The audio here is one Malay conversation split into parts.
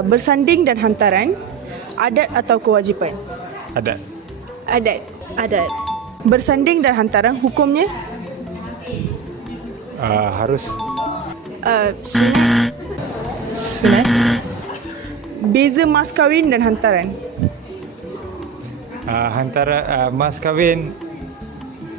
Bersanding dan hantaran, adat atau kewajipan? Adat. Adat. Adat. Bersanding dan hantaran, hukumnya? Uh, harus. Uh, sunat. Sunat. Beza mas kahwin dan hantaran? Uh, antara uh, mas kahwin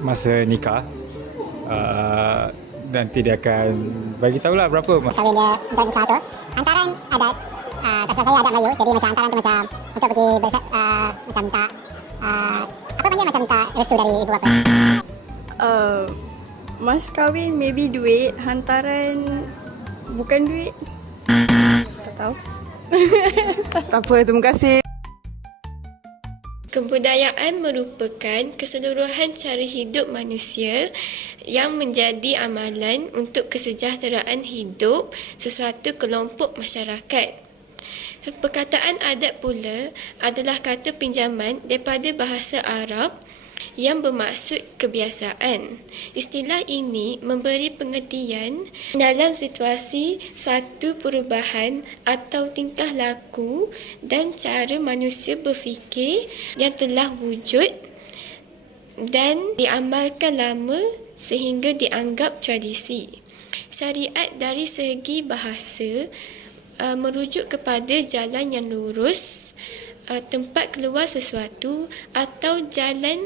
masa nikah uh, nanti dia akan bagi tahulah berapa mas. kahwin dia untuk nikah tu hantaran adat uh, tak saya adat Melayu jadi macam hantaran tu macam untuk pergi berset, uh, macam tak uh, apa panggil macam tak restu dari ibu bapa Uh, mas kahwin maybe duit. Hantaran bukan duit. Tak tahu. Tak apa, terima kasih. Kebudayaan merupakan keseluruhan cara hidup manusia yang menjadi amalan untuk kesejahteraan hidup sesuatu kelompok masyarakat. Perkataan adat pula adalah kata pinjaman daripada bahasa Arab yang bermaksud kebiasaan. Istilah ini memberi pengertian dalam situasi satu perubahan atau tingkah laku dan cara manusia berfikir yang telah wujud dan diamalkan lama sehingga dianggap tradisi. Syariat dari segi bahasa uh, merujuk kepada jalan yang lurus, uh, tempat keluar sesuatu atau jalan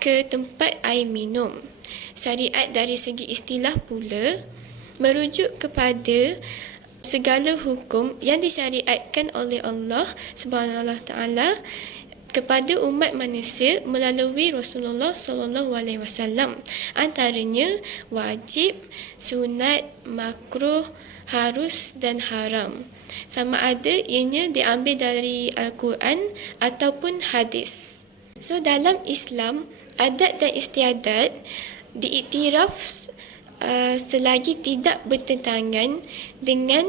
ke tempat air minum. Syariat dari segi istilah pula merujuk kepada segala hukum yang disyariatkan oleh Allah Subhanahu Taala kepada umat manusia melalui Rasulullah sallallahu alaihi wasallam antaranya wajib, sunat, makruh, harus dan haram sama ada ianya diambil dari al-Quran ataupun hadis. So dalam Islam adat dan istiadat diiktiraf uh, selagi tidak bertentangan dengan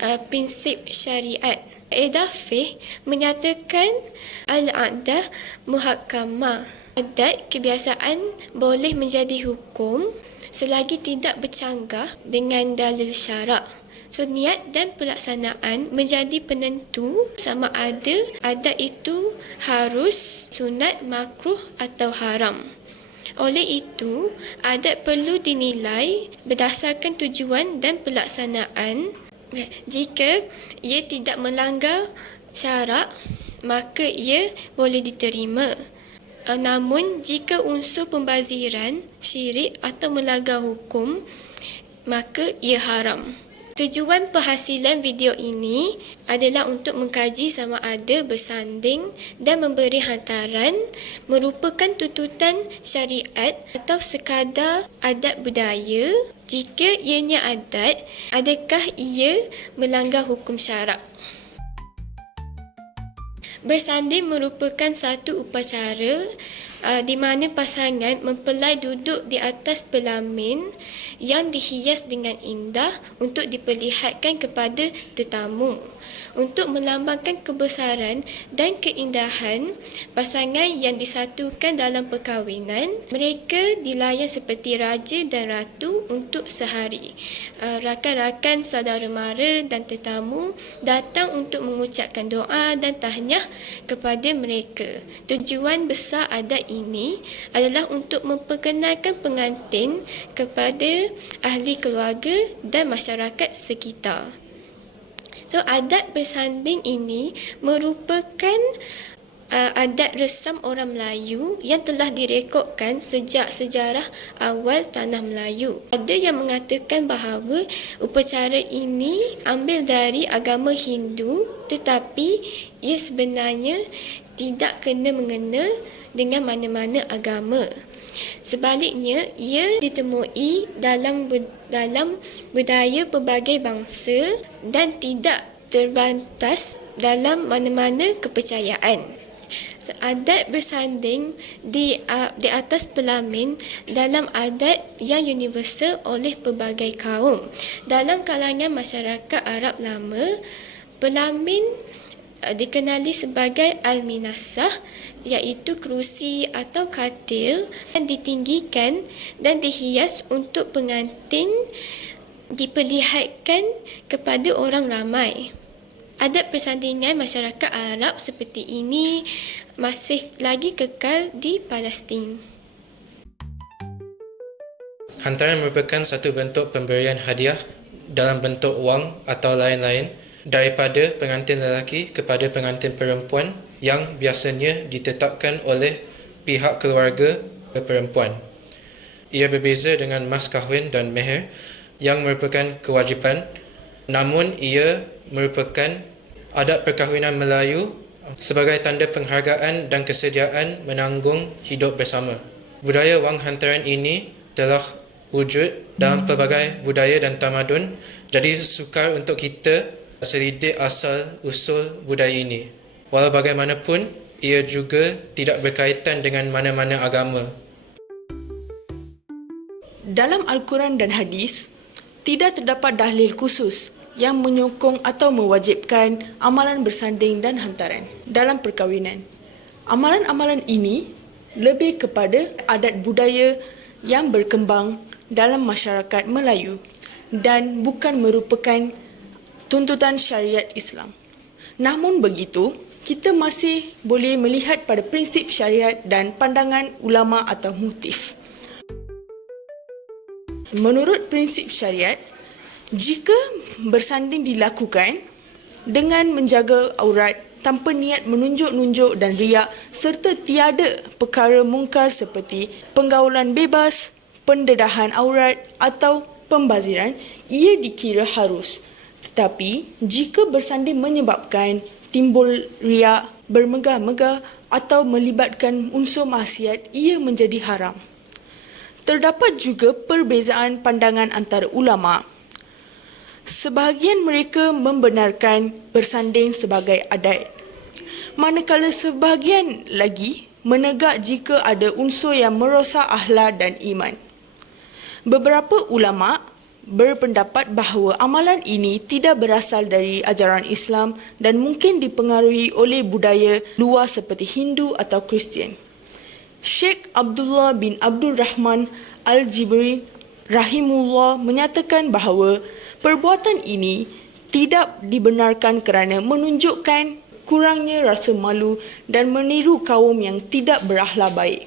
uh, prinsip syariat. Kaedah fiqh menyatakan al-adah muhakkamah. Adat kebiasaan boleh menjadi hukum selagi tidak bercanggah dengan dalil syarak. So niat dan pelaksanaan menjadi penentu sama ada adat itu harus, sunat, makruh atau haram. Oleh itu, adat perlu dinilai berdasarkan tujuan dan pelaksanaan. Jika ia tidak melanggar syarak, maka ia boleh diterima. Uh, Namun, jika unsur pembaziran, syirik atau melanggar hukum, maka ia haram. Tujuan penghasilan video ini adalah untuk mengkaji sama ada bersanding dan memberi hantaran merupakan tuntutan syariat atau sekadar adat budaya. Jika ianya adat, adakah ia melanggar hukum syarak? Bersanding merupakan satu upacara uh, di mana pasangan mempelai duduk di atas pelamin yang dihias dengan indah untuk diperlihatkan kepada tetamu. Untuk melambangkan kebesaran dan keindahan pasangan yang disatukan dalam perkahwinan, mereka dilayan seperti raja dan ratu untuk sehari. Uh, Rakan-rakan saudara mara dan tetamu datang untuk mengucapkan doa dan tahniah kepada mereka. Tujuan besar adat ini adalah untuk memperkenalkan pengantin kepada ahli keluarga dan masyarakat sekitar. So adat bersanding ini merupakan uh, adat resam orang Melayu yang telah direkodkan sejak sejarah awal tanah Melayu. Ada yang mengatakan bahawa upacara ini ambil dari agama Hindu tetapi ia sebenarnya tidak kena mengena dengan mana-mana agama. Sebaliknya, ia ditemui dalam dalam budaya pelbagai bangsa dan tidak terbatas dalam mana-mana kepercayaan. Adat bersanding di di atas pelamin dalam adat yang universal oleh pelbagai kaum. Dalam kalangan masyarakat Arab lama, pelamin dikenali sebagai al-minasah iaitu kerusi atau katil yang ditinggikan dan dihias untuk pengantin diperlihatkan kepada orang ramai. Adat persandingan masyarakat Arab seperti ini masih lagi kekal di Palestin. Hantaran merupakan satu bentuk pemberian hadiah dalam bentuk wang atau lain-lain daripada pengantin lelaki kepada pengantin perempuan yang biasanya ditetapkan oleh pihak keluarga perempuan. Ia berbeza dengan mas kahwin dan meher yang merupakan kewajipan namun ia merupakan adat perkahwinan Melayu sebagai tanda penghargaan dan kesediaan menanggung hidup bersama. Budaya wang hantaran ini telah wujud dalam pelbagai budaya dan tamadun jadi sukar untuk kita selidik asal usul budaya ini. Walau bagaimanapun, ia juga tidak berkaitan dengan mana-mana agama. Dalam Al-Quran dan hadis, tidak terdapat dalil khusus yang menyokong atau mewajibkan amalan bersanding dan hantaran dalam perkahwinan. Amalan-amalan ini lebih kepada adat budaya yang berkembang dalam masyarakat Melayu dan bukan merupakan tuntutan syariat Islam. Namun begitu, kita masih boleh melihat pada prinsip syariat dan pandangan ulama atau motif. Menurut prinsip syariat, jika bersanding dilakukan dengan menjaga aurat tanpa niat menunjuk-nunjuk dan riak serta tiada perkara mungkar seperti penggaulan bebas, pendedahan aurat atau pembaziran, ia dikira harus. Tetapi, jika bersanding menyebabkan timbul riak, bermegah-megah atau melibatkan unsur maksiat, ia menjadi haram. Terdapat juga perbezaan pandangan antara ulama. Sebahagian mereka membenarkan bersanding sebagai adat. Manakala sebahagian lagi menegak jika ada unsur yang merosak akhlak dan iman. Beberapa ulama berpendapat bahawa amalan ini tidak berasal dari ajaran Islam dan mungkin dipengaruhi oleh budaya luar seperti Hindu atau Kristian. Sheikh Abdullah bin Abdul Rahman Al-Jibri rahimullah menyatakan bahawa perbuatan ini tidak dibenarkan kerana menunjukkan kurangnya rasa malu dan meniru kaum yang tidak berakhlak baik.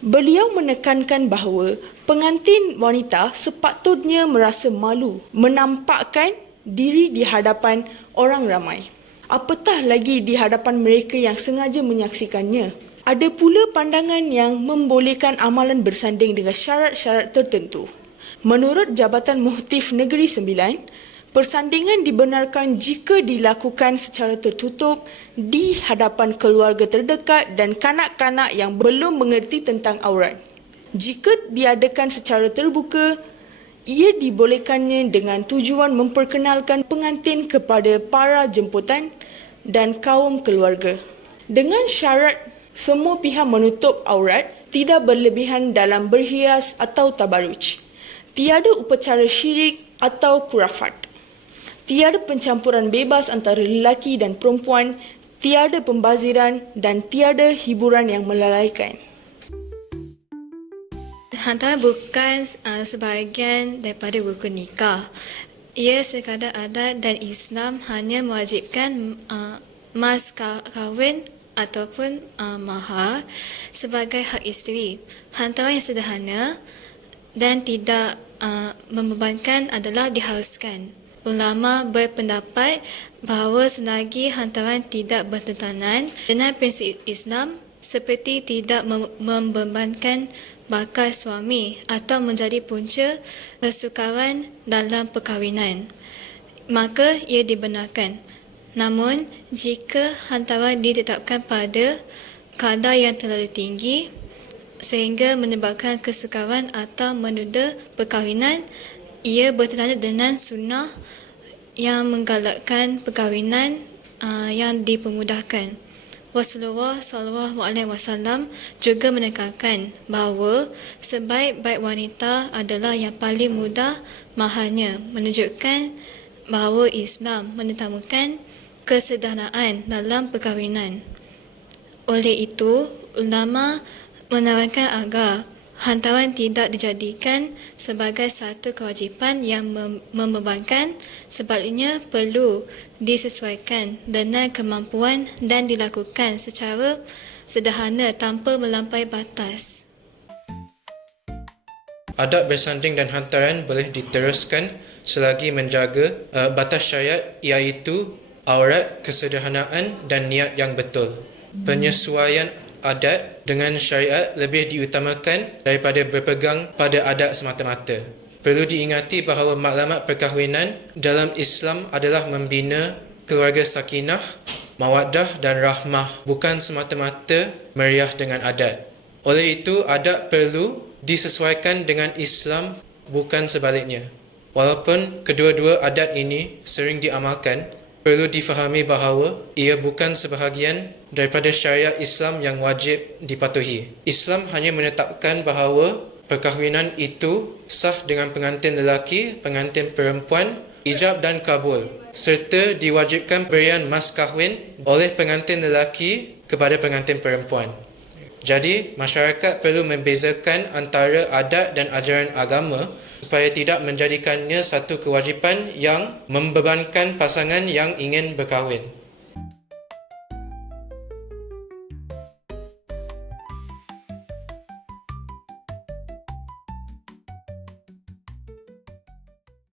Beliau menekankan bahawa pengantin wanita sepatutnya merasa malu menampakkan diri di hadapan orang ramai. Apatah lagi di hadapan mereka yang sengaja menyaksikannya. Ada pula pandangan yang membolehkan amalan bersanding dengan syarat-syarat tertentu. Menurut Jabatan Muhtif Negeri Sembilan, Persandingan dibenarkan jika dilakukan secara tertutup di hadapan keluarga terdekat dan kanak-kanak yang belum mengerti tentang aurat. Jika diadakan secara terbuka, ia dibolehkannya dengan tujuan memperkenalkan pengantin kepada para jemputan dan kaum keluarga. Dengan syarat semua pihak menutup aurat, tidak berlebihan dalam berhias atau tabaruj. Tiada upacara syirik atau kurafat tiada pencampuran bebas antara lelaki dan perempuan, tiada pembaziran dan tiada hiburan yang melalaikan. Hantaran bukan uh, sebahagian daripada rukun nikah. Ia sekadar adat dan Islam hanya mewajibkan uh, mas kahwin ataupun uh, mahar sebagai hak isteri. Hantaran yang sederhana dan tidak uh, membebankan adalah diharuskan ulama berpendapat bahawa selagi hantaran tidak bertentangan dengan prinsip Islam seperti tidak membebankan bakal suami atau menjadi punca kesukaran dalam perkahwinan maka ia dibenarkan namun jika hantaran ditetapkan pada kadar yang terlalu tinggi sehingga menyebabkan kesukaran atau menunda perkahwinan ia bertentangan dengan sunnah yang menggalakkan perkahwinan uh, yang dipermudahkan. Rasulullah sallallahu alaihi wasallam juga menekankan bahawa sebaik-baik wanita adalah yang paling mudah maharnya menunjukkan bahawa Islam menetapkan kesederhanaan dalam perkahwinan. Oleh itu, ulama menawarkan agar hantaran tidak dijadikan sebagai satu kewajipan yang mem- membebankan, sebaliknya perlu disesuaikan dengan kemampuan dan dilakukan secara sederhana tanpa melampaui batas. Adat bersanding dan hantaran boleh diteruskan selagi menjaga uh, batas syariat iaitu aurat, kesederhanaan dan niat yang betul. Penyesuaian adat dengan syariat lebih diutamakan daripada berpegang pada adat semata-mata. Perlu diingati bahawa maklumat perkahwinan dalam Islam adalah membina keluarga sakinah, mawaddah dan rahmah bukan semata-mata meriah dengan adat. Oleh itu, adat perlu disesuaikan dengan Islam bukan sebaliknya. Walaupun kedua-dua adat ini sering diamalkan, perlu difahami bahawa ia bukan sebahagian daripada syariat Islam yang wajib dipatuhi. Islam hanya menetapkan bahawa perkahwinan itu sah dengan pengantin lelaki, pengantin perempuan, ijab dan kabul serta diwajibkan berian mas kahwin oleh pengantin lelaki kepada pengantin perempuan. Jadi, masyarakat perlu membezakan antara adat dan ajaran agama supaya tidak menjadikannya satu kewajipan yang membebankan pasangan yang ingin berkahwin.